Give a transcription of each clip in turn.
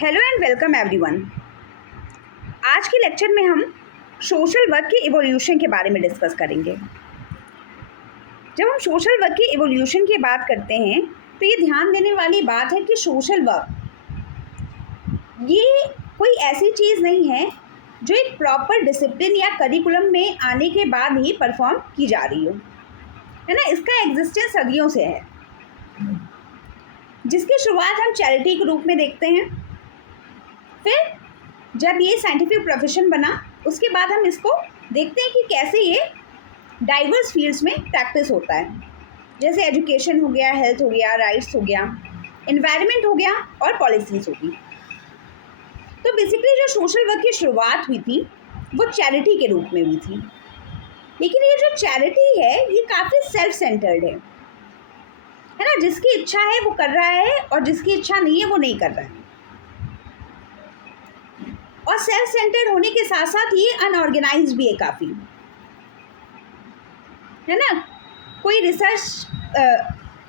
Hello and welcome everyone. आज के lecture में हम सोशल वर्क के इवोल्यूशन के बारे में डिस्कस करेंगे। जब हम सोशल वर्क की इवोल्यूशन की बात करते हैं तो ये ध्यान देने वाली बात है कि सोशल वर्क ये कोई ऐसी चीज़ नहीं है जो एक प्रॉपर डिसिप्लिन या करिकुलम में आने के बाद ही परफॉर्म की जा रही हो, है ना। इसका एग्जिस्टेंस सदियों से है, जिसकी शुरुआत हम चैरिटी के रूप में देखते हैं। फिर जब ये साइंटिफिक प्रोफेशन बना उसके बाद हम इसको देखते हैं कि कैसे ये डाइवर्स फील्ड्स में प्रैक्टिस होता है, जैसे एजुकेशन हो गया, हेल्थ हो गया, राइट्स हो गया, एनवायरनमेंट हो गया और पॉलिसीज होगी। तो बेसिकली जो सोशल वर्क की शुरुआत हुई थी वो चैरिटी के रूप में हुई थी, लेकिन ये जो चैरिटी है ये काफ़ी सेल्फ सेंटर्ड है ना। जिसकी इच्छा है वो कर रहा है और जिसकी इच्छा नहीं है वो नहीं कर रहा है। और सेल्फ सेंटर्ड होने के साथ साथ ये अनऑर्गेनाइज्ड भी है काफ़ी, है ना। कोई रिसर्च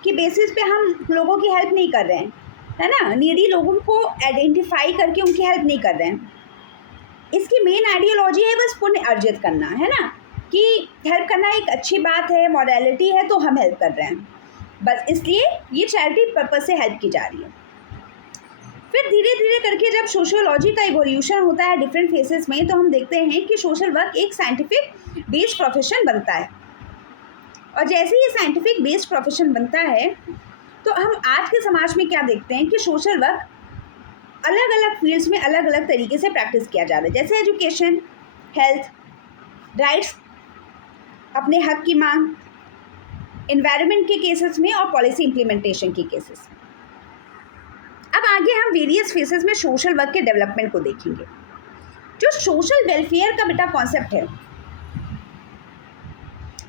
की बेसिस पे हम लोगों की हेल्प नहीं कर रहे हैं, है ना। नीडी लोगों को आइडेंटिफाई करके उनकी हेल्प नहीं कर रहे हैं। इसकी मेन आइडियोलॉजी है बस पुण्य अर्जित करना, है ना, कि हेल्प करना एक अच्छी बात है, मॉरलिटी है तो हम हेल्प कर रहे हैं, बस इसलिए ये चैरिटी पर्पस से हेल्प की जा रही है। फिर धीरे धीरे करके जब सोशियोलॉजी का इवोल्यूशन होता है डिफरेंट फेसेस में, तो हम देखते हैं कि सोशल वर्क एक साइंटिफिक बेस्ड प्रोफेशन बनता है। और जैसे ही साइंटिफिक बेस्ड प्रोफेशन बनता है तो हम आज के समाज में क्या देखते हैं कि सोशल वर्क अलग अलग फील्ड्स में अलग अलग तरीके से प्रैक्टिस किया जा रहा है, जैसे एजुकेशन, हेल्थ, राइट्स, अपने हक की मांग, एनवायरनमेंट के केसेस में और पॉलिसी इम्प्लीमेंटेशन के केसेस में। अब आगे हम वेरियस फेसेस में सोशल वर्क के डेवलपमेंट को देखेंगे। जो सोशल वेलफेयर का बेटा कॉन्सेप्ट है,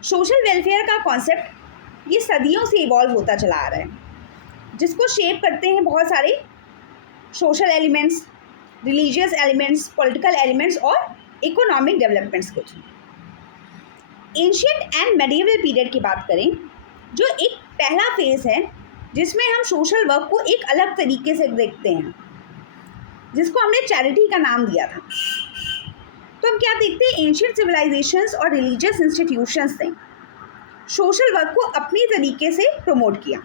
सोशल वेलफेयर का कॉन्सेप्ट ये सदियों से इवॉल्व होता चला आ रहा है, जिसको शेप करते हैं बहुत सारे social elements, religious elements, political elements और इकोनॉमिक डेवलपमेंट्स के through. Ancient and medieval period की बात करें, जो एक पहला फेज है जिसमें हम सोशल वर्क को एक अलग तरीके से देखते हैं, जिसको हमने चैरिटी का नाम दिया था। तो हम क्या देखते हैं, एंशिएंट सिविलाइजेशंस और रिलीजियस इंस्टीट्यूशंस ने सोशल वर्क को अपनी तरीके से प्रमोट किया।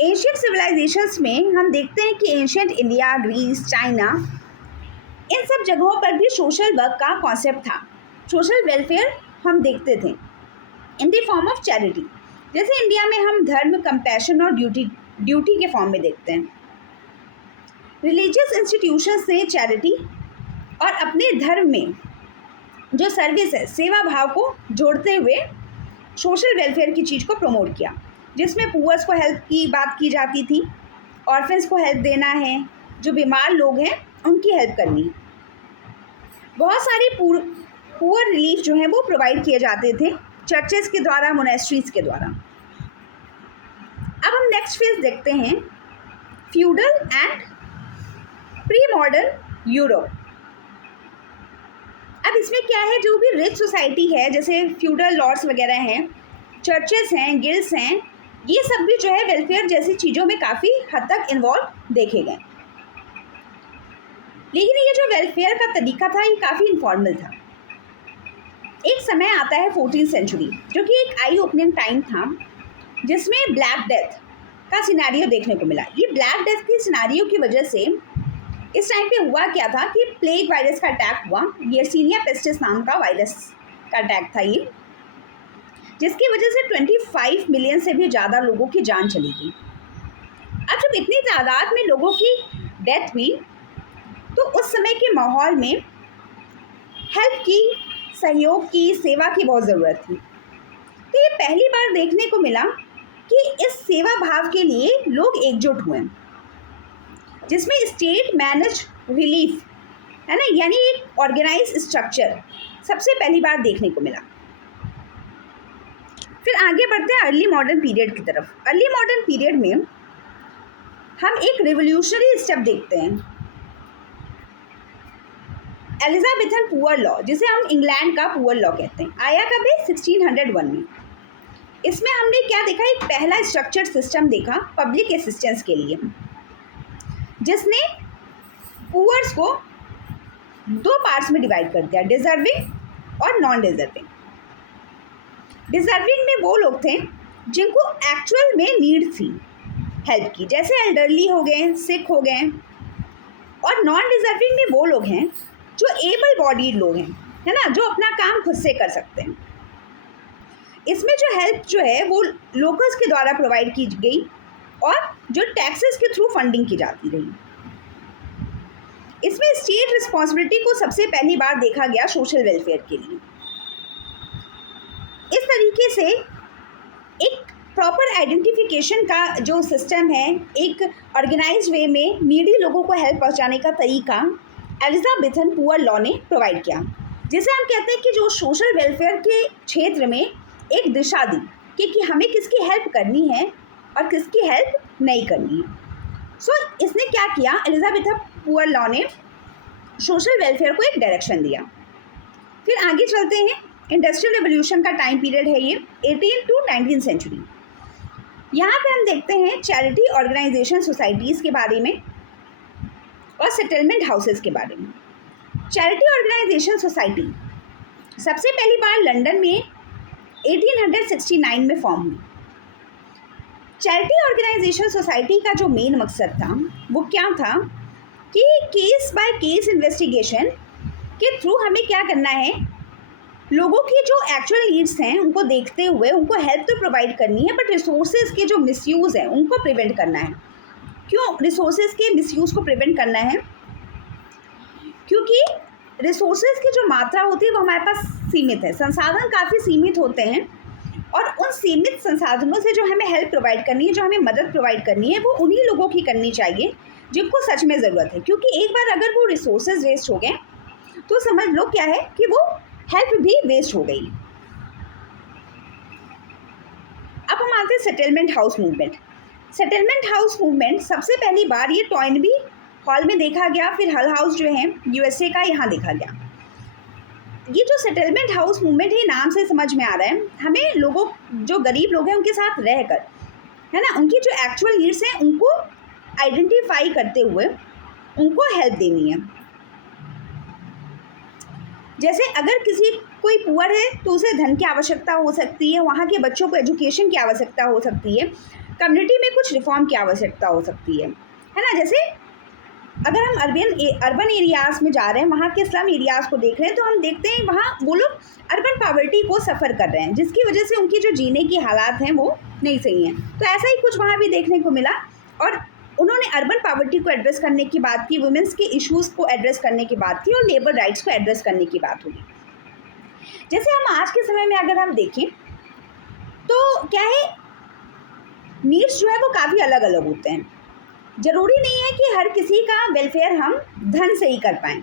एंशिएंट सिविलाइजेशंस में हम देखते हैं कि एंशिएंट इंडिया, ग्रीस, चाइना, इन सब जगहों पर भी सोशल वर्क का कॉन्सेप्ट था। सोशल वेलफेयर हम देखते थे in the form of charity. जैसे इंडिया में हम धर्म, कंपैशन और ड्यूटी के फॉर्म में देखते हैं। रिलीजियस इंस्टीट्यूशंस ने चैरिटी और अपने धर्म में जो सर्विस है, सेवा भाव को जोड़ते हुए सोशल वेलफेयर की चीज़ को प्रमोट किया, जिसमें पुअर्स को हेल्प की बात की जाती थी, ऑर्फन्स को हेल्प देना है, जो बीमार लोग हैं उनकी हेल्प करनी। बहुत सारी पुअर रिलीफ जो है वो प्रोवाइड किए जाते थे चर्चेस के द्वारा, मोनेस्ट्रीज के द्वारा। अब हम नेक्स्ट फेज देखते हैं, feudal and pre modern Europe. अब इसमें क्या है, जो भी रिच सोसाइटी है, जैसे फ्यूडल लॉर्ड्स वगैरह हैं, चर्चेस हैं, गिल्ड्स हैं, ये सब भी जो है वेलफेयर जैसी चीज़ों में काफ़ी हद तक इन्वॉल्व देखे गए। लेकिन ये जो वेलफेयर का तरीका था ये काफ़ी इनफॉर्मल था। एक समय आता है 14वीं सेंचुरी, जो कि एक आई ओपनिंग टाइम था, जिसमें ब्लैक डेथ का सिनेरियो देखने को मिला। ये ब्लैक डेथ की सिनेरियो की वजह से इस टाइम पे हुआ क्या था कि प्लेग वायरस का अटैक हुआ, येर्सिनिया पेस्टिस नाम का वायरस का अटैक था ये, जिसकी वजह से 25 मिलियन से भी ज़्यादा लोगों की जान चली गई। अब जब इतनी तादाद में लोगों की डेथ हुई तो उस समय के माहौल में हेल्प की, सहयोग की, सेवा की बहुत ज़रूरत थी। तो ये पहली बार देखने को मिला कि इस सेवा भाव के लिए लोग एकजुट हुए, जिसमें स्टेट मैनेज रिलीफ, है ना, यानी एक ऑर्गेनाइज स्ट्रक्चर सबसे पहली बार देखने को मिला। फिर आगे बढ़ते हैं अर्ली मॉडर्न पीरियड की तरफ। अर्ली मॉडर्न पीरियड में हम एक रिवोल्यूशनरी स्टेप देखते हैं, एलिजाबेथन पुअर लॉ, जिसे हम इंग्लैंड का पुअर लॉ कहते हैं, आया कब है 1601 में। इसमें हमने क्या देखा, एक पहला स्ट्रक्चर्ड सिस्टम देखा पब्लिक असिस्टेंस के लिए, जिसने पुअर्स को दो पार्ट्स में डिवाइड कर दिया, डिजर्विंग और नॉन डिजर्विंग। डिजर्विंग में वो लोग थे जिनको एक्चुअल में नीड थी हेल्प की, जैसे एल्डरली हो गए, सिक हो गए। और नॉन डिजर्विंग में वो लोग हैं जो एबल बॉडीड लोग हैं, है ना, जो अपना काम खुद से कर सकते हैं। इसमें जो हेल्प जो है वो लोकल्स के द्वारा प्रोवाइड की गई और जो टैक्सेस के थ्रू फंडिंग की जाती रही। इसमें स्टेट रिस्पॉन्सिबिलिटी को सबसे पहली बार देखा गया सोशल वेलफेयर के लिए। इस तरीके से एक प्रॉपर आइडेंटिफिकेशन का जो सिस्टम है, एक ऑर्गेनाइज्ड वे में नीडी लोगों को हेल्प पहुंचाने का तरीका एलिजाबेथन पुअर लॉ ने प्रोवाइड किया, जिसे हम कहते हैं कि जो सोशल वेलफेयर के क्षेत्र में एक दिशा दी कि हमें किसकी हेल्प करनी है और किसकी हेल्प नहीं करनी है। सो इसने क्या किया, एलिजाबेथन पुअर लॉ ने सोशल वेलफेयर को एक डायरेक्शन दिया। फिर आगे चलते हैं, इंडस्ट्रियल रेवोल्यूशन का टाइम पीरियड है ये 18 to 19 सेंचुरी। यहाँ पे हम देखते हैं चैरिटी ऑर्गेनाइजेशन सोसाइटीज़ के बारे में और सेटलमेंट हाउसेस के बारे में। चैरिटी ऑर्गेनाइजेशन सोसाइटी सबसे पहली बार लंदन में 1869 में फॉर्म हुई। चैरिटी ऑर्गेनाइजेशन सोसाइटी का जो मेन मकसद था वो क्या था कि केस बाय केस इन्वेस्टिगेशन के थ्रू हमें क्या करना है, लोगों की जो एक्चुअल नीड्स हैं उनको देखते हुए उनको हेल्प तो प्रोवाइड करनी है, बट रिसोर्सेज के जो मिसयूज़ है उनको प्रिवेंट करना है। क्यों रिसोर्सेज के मिसयूज़ को प्रिवेंट करना है? क्योंकि रिसोर्सेज की जो मात्रा होती है वो हमारे पास सीमित है, संसाधन काफ़ी सीमित होते हैं, और उन सीमित संसाधनों से जो हमें हेल्प प्रोवाइड करनी है, जो हमें मदद प्रोवाइड करनी है, वो उन्हीं लोगों की करनी चाहिए जिनको सच में ज़रूरत है। क्योंकि एक बार अगर वो रिसोर्सेज वेस्ट हो गए तो समझ लो क्या है कि वो हेल्प भी वेस्ट हो गई। अब हम आते हैं settlement house movement. Settlement house movement सबसे पहली बार ये टॉयनबी हॉल में देखा गया, फिर हल हाउस जो है यूएसए का, यहाँ देखा गया। ये जो सेटलमेंट हाउस मूवमेंट है, नाम से समझ में आ रहा है हमें, लोगों जो गरीब लोग हैं उनके साथ रहकर, है ना, उनकी जो एक्चुअल नीड्स हैं उनको आइडेंटिफाई करते हुए उनको हेल्प देनी है। जैसे अगर कोई पुअर है तो उसे धन की आवश्यकता हो सकती है, वहाँ के बच्चों को एजुकेशन की आवश्यकता हो सकती है, कम्युनिटी में कुछ रिफॉर्म की आवश्यकता हो सकती है ना। जैसे अगर हम अर्बन एरियाज़ में जा रहे हैं, वहाँ के स्लम एरियाज़ को देख रहे हैं, तो हम देखते हैं वहाँ वो लोग अर्बन पॉवर्टी को सफ़र कर रहे हैं, जिसकी वजह से उनकी जो जीने की हालात हैं वो नहीं सही हैं। तो ऐसा ही कुछ वहाँ भी देखने को मिला, और उन्होंने अर्बन पॉवर्टी को एड्रेस करने की बात की, वुमेंस के इश्यूज़ को एड्रेस करने की बात की, और लेबर राइट्स को एड्रेस करने की बात होगी। जैसे हम आज के समय में अगर हम देखें तो क्या है, नीड्स जो है वो काफ़ी अलग अलग होते हैं। ज़रूरी नहीं है कि हर किसी का वेलफेयर हम धन से ही कर पाएँ।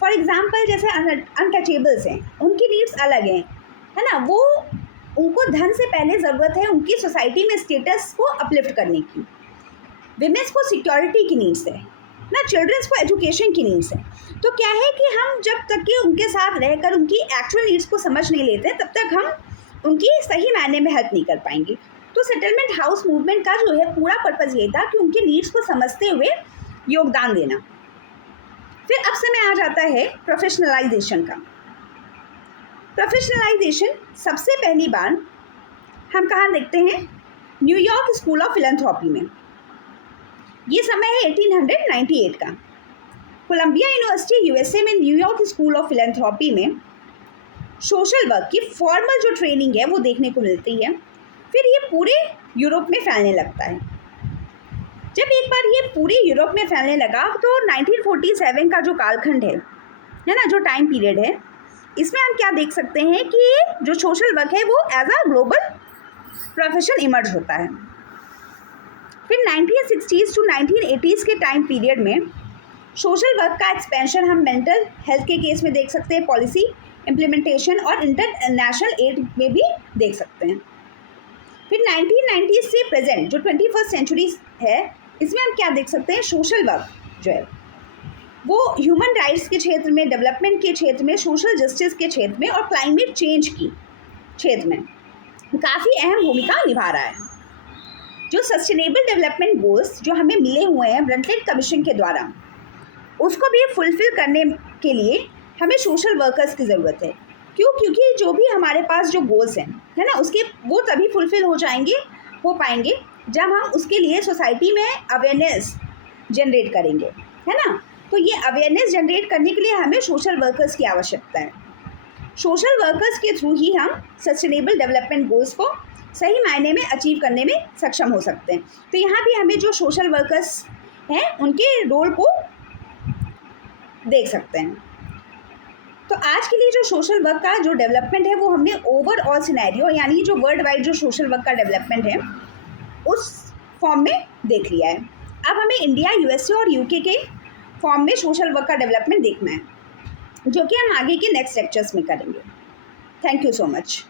फॉर एग्ज़ाम्पल जैसे अनटचेबल्स हैं, उनकी नीड्स अलग हैं, है ना, वो उनको धन से पहले ज़रूरत है उनकी सोसाइटी में स्टेटस को अपलिफ्ट करने की। विमेंस को सिक्योरिटी की नीड्स है ना, चिल्ड्रंस को एजुकेशन की नीड्स है। तो क्या है कि हम जब तक कि उनके साथ रहकर उनकी एक्चुअल नीड्स को समझ नहीं लेते तब तक हम उनकी सही मायने में हेल्प नहीं कर पाएंगे। तो सेटलमेंट हाउस मूवमेंट का जो है पूरा पर्पज़ ये था कि उनकी नीड्स को समझते हुए योगदान देना। फिर अब समय आ जाता है प्रोफेशनलाइजेशन का। प्रोफेशनलाइजेशन सबसे पहली बार हम कहाँ देखते हैं, न्यूयॉर्क स्कूल ऑफ फिलैंथ्रोपी में। ये समय है 1898 का। कोलंबिया यूनिवर्सिटी यूएसए में न्यूयॉर्क स्कूल ऑफ फिलैंथ्रोपी में सोशल वर्क की फॉर्मल जो ट्रेनिंग है वो देखने को मिलती है। फिर ये पूरे यूरोप में फैलने लगता है। जब एक बार ये पूरे यूरोप में फैलने लगा तो 1947 का जो कालखंड है ना, जो टाइम पीरियड है, इसमें हम क्या देख सकते हैं कि जो सोशल वर्क है वो as a global profession emerge होता है। फिर 1960s to 1980s के टाइम पीरियड में सोशल वर्क का एक्सपेंशन हम मेंटल हेल्थ के केस में देख सकते हैं, पॉलिसी इम्प्लीमेंटेशन और इंटरनेशनल एड में भी देख सकते हैं। फिर 1990s से प्रेजेंट जो 21st सेंचुरी है, इसमें हम क्या देख सकते हैं, सोशल वर्क जो है वो ह्यूमन राइट्स के क्षेत्र में, डेवलपमेंट के क्षेत्र में, सोशल जस्टिस के क्षेत्र में और क्लाइमेट चेंज की क्षेत्र में काफ़ी अहम भूमिका निभा रहा है। जो सस्टेनेबल डेवलपमेंट गोल्स जो हमें मिले हुए हैं ब्रंटलेट कमीशन के द्वारा, उसको भी फुलफ़िल करने के लिए हमें सोशल वर्कर्स की ज़रूरत है। क्यों? क्योंकि जो भी हमारे पास जो गोल्स हैं, है ना, उसके वो तभी फुलफ़िल हो पाएंगे जब हम उसके लिए सोसाइटी में अवेयरनेस जनरेट करेंगे, है ना। तो ये अवेयरनेस जनरेट करने के लिए हमें सोशल वर्कर्स की आवश्यकता है। सोशल वर्कर्स के थ्रू ही हम सस्टेनेबल डेवलपमेंट गोल्स को सही मायने में अचीव करने में सक्षम हो सकते हैं। तो यहाँ भी हमें जो सोशल वर्कर्स हैं उनके रोल को देख सकते हैं। तो आज के लिए जो सोशल वर्क का जो डेवलपमेंट है वो हमने ओवरऑल सिनेरियो यानी जो वर्ल्ड वाइड जो सोशल वर्क का डेवलपमेंट है उस फॉर्म में देख लिया है। अब हमें इंडिया, यूएसए और यूके के फॉर्म में सोशल वर्क का डेवलपमेंट देखना है, जो कि हम आगे के नेक्स्ट लेक्चर्स में करेंगे। Thank you so much.